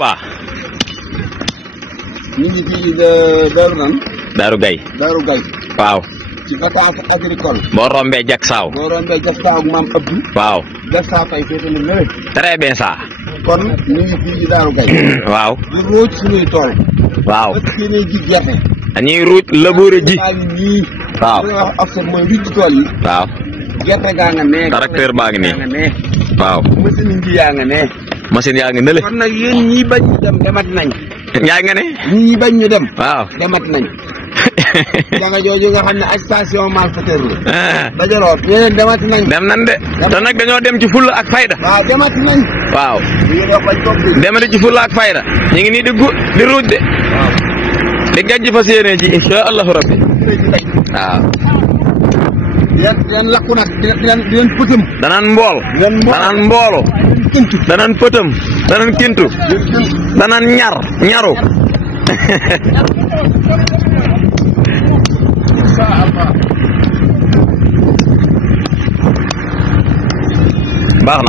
waaw. ñu ngi ci Darou nan. Darou Gaye. Darou Gaye. waaw. ci vacance agricole. boo rombee Jak Saaw. boo rombee Jak Saaw ak maam Abdou. waaw. Jak Saaw fay féete na lépp. très bien ça. kon ñu ngi fii ci Darou Gaye. waaw. di ruuj suñuy tool. waaw. parce que yéenay ji gerte. dañuy ruuj labouré ji. nii. waaw. li wax offset mooy ruuj ci tool yi. waaw. gerte gaa nga nee. tracteur baa ngi nii. waaw. machine ji yaa nga nee. machine yaa ngi nële. kon nag yéen ñii bañ ñu dem demat nañ. Njaay nga ne. ñii bañ ñu dem. waaw. demat nañ. janga jooju nga xam ne station malfaiteur la. dajaloo ñeneen demat nañ. dem nan de. te nag dañoo dem ci fulla ak fayda. waaw demat nañ. waaw. yéen wax bañ toog demale ci fulla ak fayda. ñu ngi nii di ruuj de. waaw. di gàjj fas yéene ji insha allahu rabbi. waaw. yan lakku nag di leen pëtëm. danaan mbool. danaan mboolo. danaan pëtëm. danaan kintu. danaan ñaru. baax na.